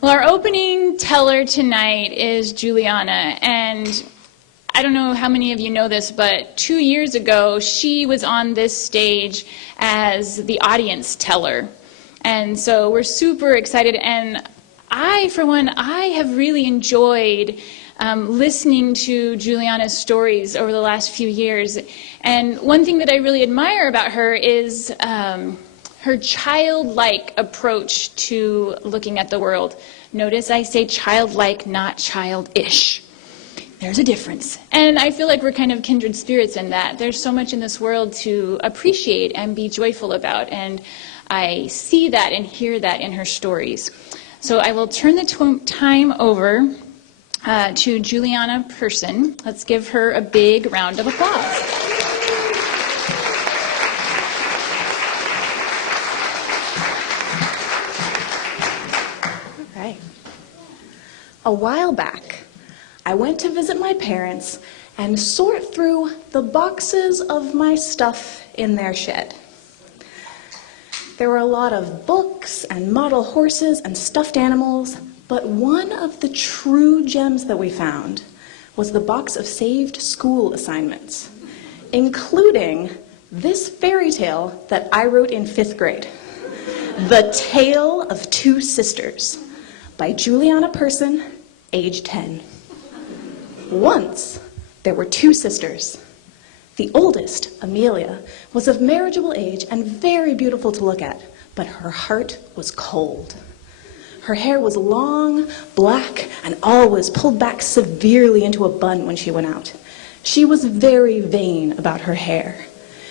Well, our opening teller tonight is Juliana, and I don't know how many of you know this, but 2 years ago, she was on this stage as the audience teller. And so we're super excited, and for one, I have really enjoyed listening to Juliana's stories over the last few years. And one thing that I really admire about her is her childlike approach to looking at the world. Notice I say childlike, not childish. There's a difference. And I feel like we're kind of kindred spirits in that. There's so much in this world to appreciate and be joyful about. And I see that and hear that in her stories. So I will turn the time over to Juliana Person. Let's give her a big round of applause. A while back, I went to visit my parents and sort through the boxes of my stuff in their shed. There were a lot of books and model horses and stuffed animals, but one of the true gems that we found was the box of saved school assignments, including this fairy tale that I wrote in 5th grade, The Tale of Two Sisters, by Juliana Person, age 10. Once, there were 2 sisters. The oldest, Amelia, was of marriageable age and very beautiful to look at, but her heart was cold. Her hair was long, black, and always pulled back severely into a bun when she went out. She was very vain about her hair.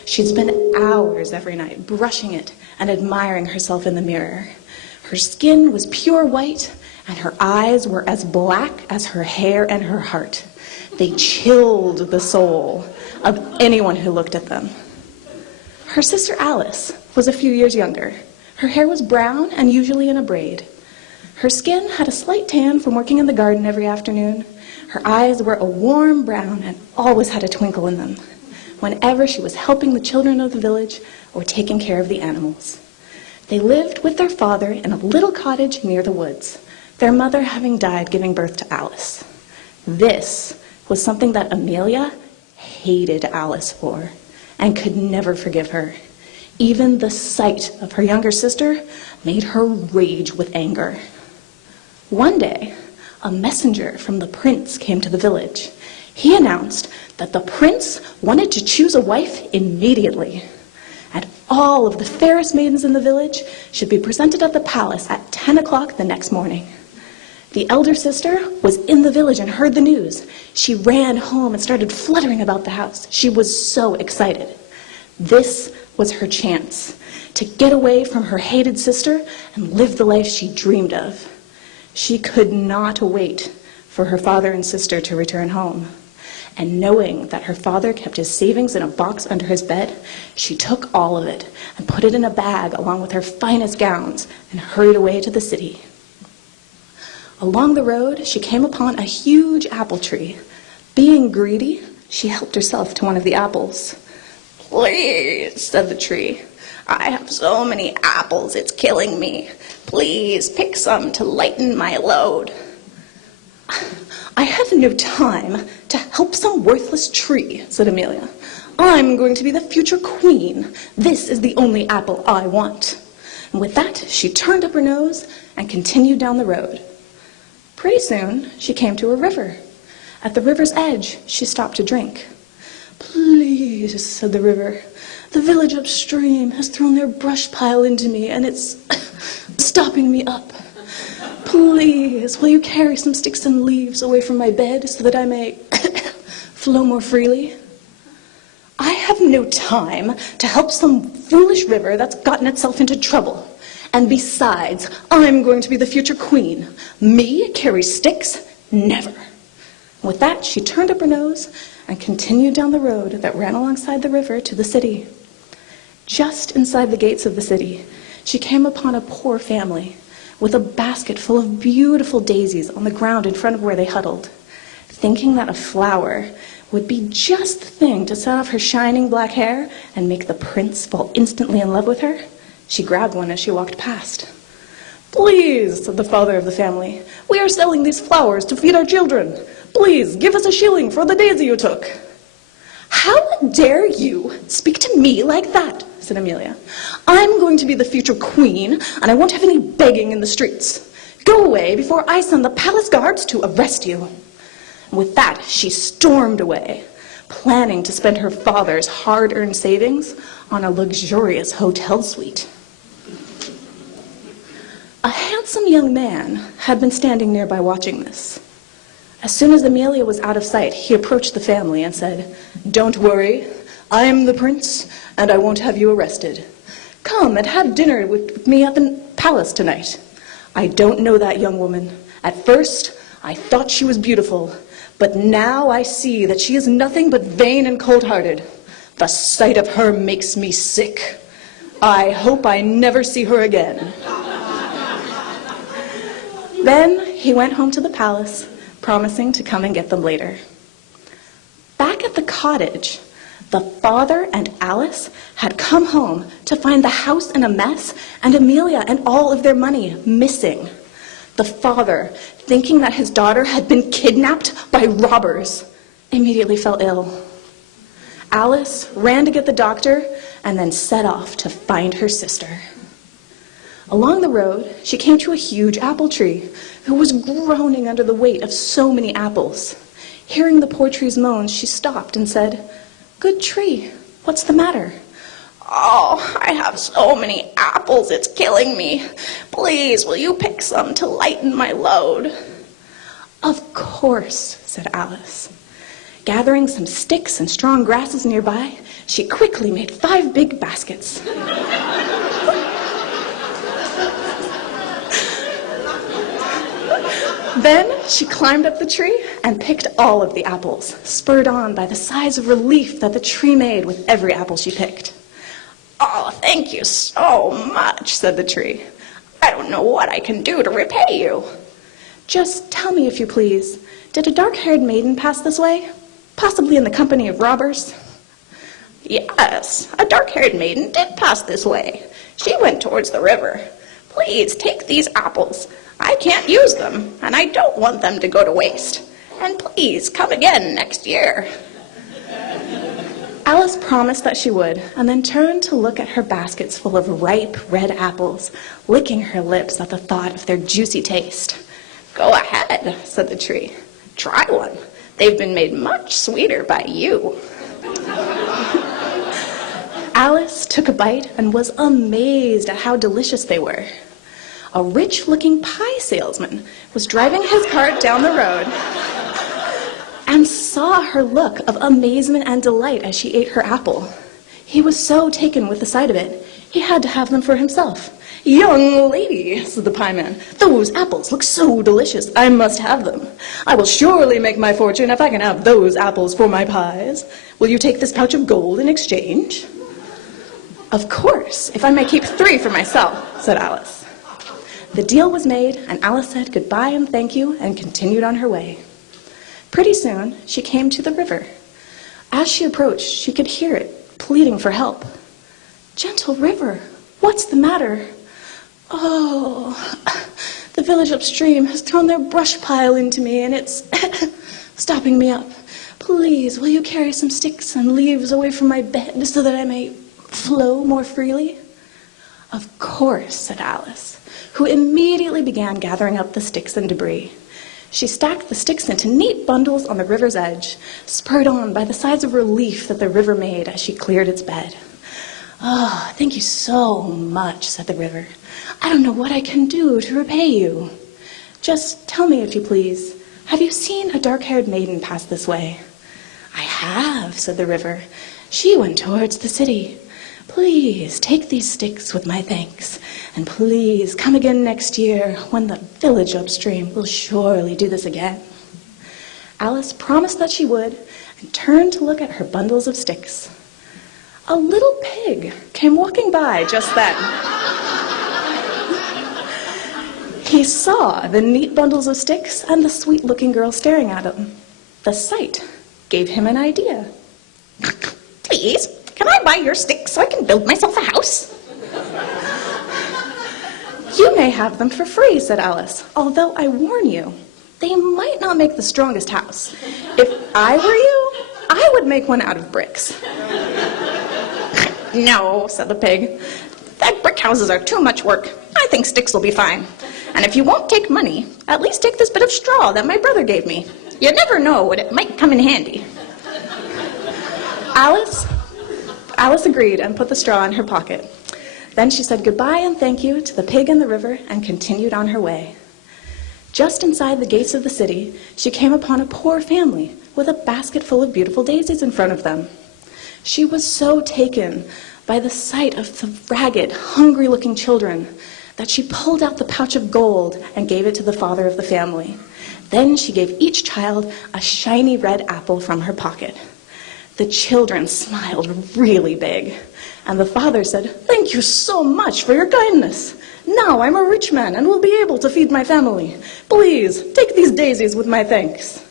She'd spend hours every night brushing it and admiring herself in the mirror. Her skin was pure white, and her eyes were as black as her hair and her heart. They chilled the soul of anyone who looked at them. Her sister Alice was a few years younger. Her hair was brown and usually in a braid. Her skin had a slight tan from working in the garden every afternoon. Her eyes were a warm brown and always had a twinkle in them, whenever she was helping the children of the village or taking care of the animals. They lived with their father in a little cottage near the woods, their mother having died giving birth to Alice. This was something that Amelia hated Alice for and could never forgive her. Even the sight of her younger sister made her rage with anger. One day, a messenger from the prince came to the village. He announced that the prince wanted to choose a wife immediately, and all of the fairest maidens in the village should be presented at the palace at 10 o'clock the next morning. The elder sister was in the village and heard the news. She ran home and started fluttering about the house. She was so excited. This was her chance to get away from her hated sister and live the life she dreamed of. She could not wait for her father and sister to return home. And knowing that her father kept his savings in a box under his bed, she took all of it and put it in a bag along with her finest gowns and hurried away to the city. Along the road, she came upon a huge apple tree. Being greedy, she helped herself to one of the apples. "Please," said the tree, "I have so many apples, it's killing me. Please pick some to lighten my load." "I have no time to help some worthless tree," said Amelia. "I'm going to be the future queen. This is the only apple I want." And with that, she turned up her nose and continued down the road. Pretty soon, she came to a river. At the river's edge, she stopped to drink. "Please," said the river, "the village upstream has thrown their brush pile into me, and it's stopping me up. Please, will you carry some sticks and leaves away from my bed so that I may flow more freely?" "I have no time to help some foolish river that's gotten itself into trouble. And besides, I'm going to be the future queen. Me carry sticks? Never." With that, she turned up her nose and continued down the road that ran alongside the river to the city. Just inside the gates of the city, she came upon a poor family with a basket full of beautiful daisies on the ground in front of where they huddled. Thinking that a flower would be just the thing to set off her shining black hair and make the prince fall instantly in love with her, she grabbed one as she walked past. "Please," said the father of the family, "we are selling these flowers to feed our children. Please, give us a shilling for the daisy you took." "How dare you speak to me like that?" said Amelia. "I'm going to be the future queen, and I won't have any begging in the streets. Go away before I send the palace guards to arrest you." And with that, she stormed away, planning to spend her father's hard-earned savings on a luxurious hotel suite. A handsome young man had been standing nearby watching this. As soon as Amelia was out of sight, he approached the family and said, "Don't worry, I am the prince, and I won't have you arrested. Come and have dinner with me at the palace tonight. I don't know that young woman. At first, I thought she was beautiful, but now I see that she is nothing but vain and cold-hearted. The sight of her makes me sick. I hope I never see her again." Then he went home to the palace, promising to come and get them later. Back at the cottage, the father and Alice had come home to find the house in a mess and Amelia and all of their money missing. The father, thinking that his daughter had been kidnapped by robbers, immediately fell ill. Alice ran to get the doctor and then set off to find her sister. Along the road, she came to a huge apple tree who was groaning under the weight of so many apples. Hearing the poor tree's moans, she stopped and said, "Good tree, what's the matter?" "Oh, I have so many apples, it's killing me. Please, will you pick some to lighten my load?" "Of course," said Alice. Gathering some sticks and strong grasses nearby, she quickly made 5 big baskets. Then she climbed up the tree and picked all of the apples, spurred on by the sighs of relief that the tree made with every apple she picked. "Oh, thank you so much," said the tree. "I don't know what I can do to repay you." "Just tell me, if you please, did a dark-haired maiden pass this way? Possibly in the company of robbers?" "Yes, a dark-haired maiden did pass this way. She went towards the river. Please take these apples. I can't use them, and I don't want them to go to waste. And please come again next year." Alice promised that she would, and then turned to look at her baskets full of ripe red apples, licking her lips at the thought of their juicy taste. "Go ahead," said the tree. "Try one. They've been made much sweeter by you." Alice took a bite and was amazed at how delicious they were. A rich-looking pie salesman was driving his cart down the road and saw her look of amazement and delight as she ate her apple. He was so taken with the sight of it, he had to have them for himself. "Young lady," said the pie man, "those apples look so delicious, I must have them. I will surely make my fortune if I can have those apples for my pies. Will you take this pouch of gold in exchange?" "Of course, if I may keep 3 for myself," said Alice. The deal was made, and Alice said goodbye and thank you and continued on her way. Pretty soon, she came to the river. As she approached, she could hear it pleading for help. "Gentle river, what's the matter?" "Oh, the village upstream has thrown their brush pile into me, and it's stopping me up. Please, will you carry some sticks and leaves away from my bed so that I may flow more freely?" "Of course," said Alice, who immediately began gathering up the sticks and debris. She stacked the sticks into neat bundles on the river's edge, spurred on by the sighs of relief that the river made as she cleared its bed. "Oh, thank you so much," said the river. "I don't know what I can do to repay you. Just tell me, if you please, have you seen a dark-haired maiden pass this way?" "I have," said the river. "She went towards the city. Please take these sticks with my thanks, and please come again next year when the village upstream will surely do this again." Alice promised that she would and turned to look at her bundles of sticks. A little pig came walking by just then. He saw the neat bundles of sticks and the sweet-looking girl staring at him. The sight gave him an idea. "Please, can I buy your sticks so I can build myself a house?" "You may have them for free," said Alice, "although I warn you, they might not make the strongest house. If I were you, I would make one out of bricks." "No," said the pig, "that brick houses are too much work. I think sticks will be fine. And if you won't take money, at least take this bit of straw that my brother gave me. You never know when it might come in handy." Alice agreed and put the straw in her pocket. Then she said goodbye and thank you to the pig and the river and continued on her way. Just inside the gates of the city, she came upon a poor family with a basket full of beautiful daisies in front of them. She was so taken by the sight of the ragged, hungry-looking children that she pulled out the pouch of gold and gave it to the father of the family. Then she gave each child a shiny red apple from her pocket. The children smiled really big, and the father said, "Thank you so much for your kindness. Now I'm a rich man and will be able to feed my family. Please, take these daisies with my thanks."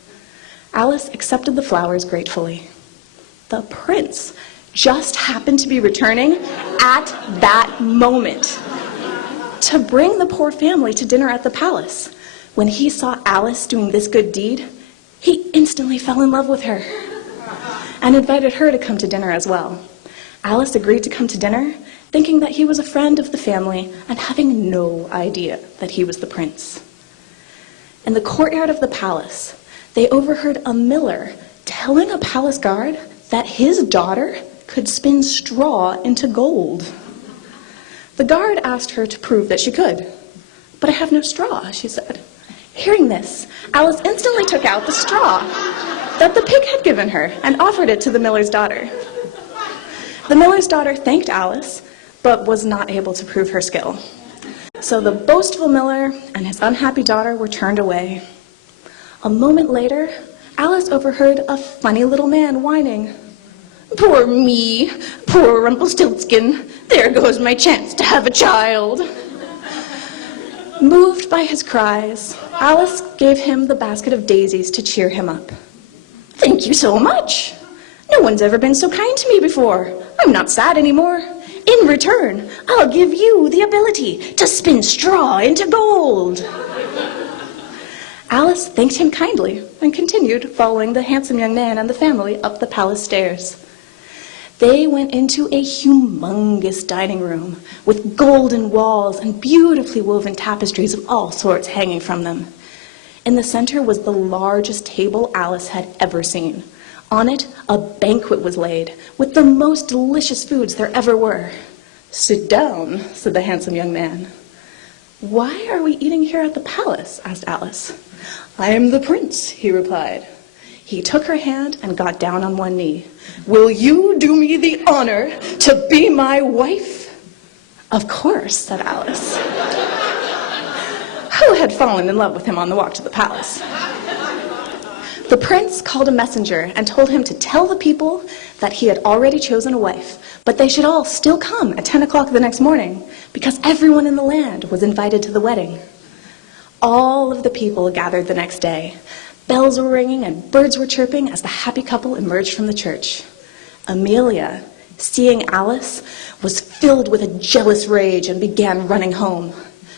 Alice accepted the flowers gratefully. The prince just happened to be returning at that moment to bring the poor family to dinner at the palace. When he saw Alice doing this good deed, he instantly fell in love with her and invited her to come to dinner as well. Alice agreed to come to dinner, thinking that he was a friend of the family and having no idea that he was the prince. In the courtyard of the palace, they overheard a miller telling a palace guard that his daughter could spin straw into gold. The guard asked her to prove that she could. "But I have no straw," she said. Hearing this, Alice instantly took out the straw that the pig had given her and offered it to the miller's daughter. The miller's daughter thanked Alice, but was not able to prove her skill. So the boastful miller and his unhappy daughter were turned away. A moment later, Alice overheard a funny little man whining. "Poor me, poor Rumpelstiltskin, there goes my chance to have a child." Moved by his cries, Alice gave him the basket of daisies to cheer him up. "Thank you so much. No one's ever been so kind to me before. I'm not sad anymore. In return, I'll give you the ability to spin straw into gold." Alice thanked him kindly and continued following the handsome young man and the family up the palace stairs. They went into a humongous dining room with golden walls and beautifully woven tapestries of all sorts hanging from them. In the center was the largest table Alice had ever seen. On it, a banquet was laid with the most delicious foods there ever were. "Sit down," said the handsome young man. "Why are we eating here at the palace?" asked Alice. "I am the prince," he replied. He took her hand and got down on one knee. "Will you do me the honor to be my wife?" "Of course," said Alice, who had fallen in love with him on the walk to the palace. The prince called a messenger and told him to tell the people that he had already chosen a wife, but they should all still come at 10 o'clock the next morning, because everyone in the land was invited to the wedding. All of the people gathered the next day. Bells were ringing and birds were chirping as the happy couple emerged from the church. Amelia, seeing Alice, was filled with a jealous rage and began running home.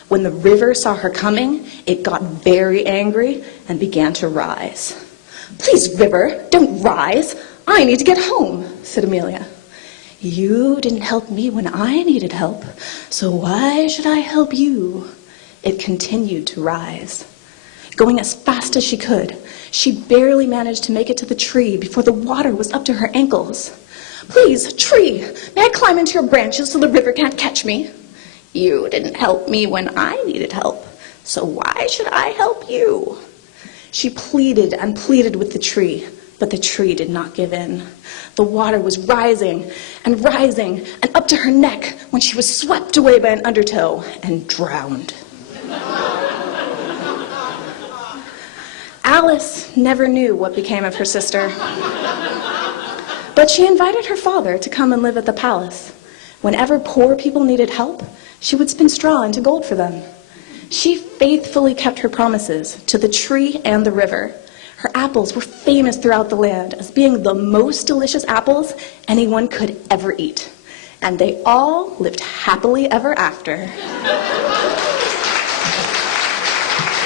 When the river saw her coming, it got very angry and began to rise. "Please, river, don't rise. I need to get home," said Amelia. "You didn't help me when I needed help, so why should I help you?" It continued to rise. Going as fast as she could, she barely managed to make it to the tree before the water was up to her ankles. "Please, tree, may I climb into your branches so the river can't catch me?" "You didn't help me when I needed help, so why should I help you?" She pleaded and pleaded with the tree, but the tree did not give in. The water was rising and up to her neck when she was swept away by an undertow and drowned. Alice never knew what became of her sister, but she invited her father to come and live at the palace. Whenever poor people needed help, she would spin straw into gold for them. She faithfully kept her promises to the tree and the river. Her apples were famous throughout the land as being the most delicious apples anyone could ever eat. And they all lived happily ever after.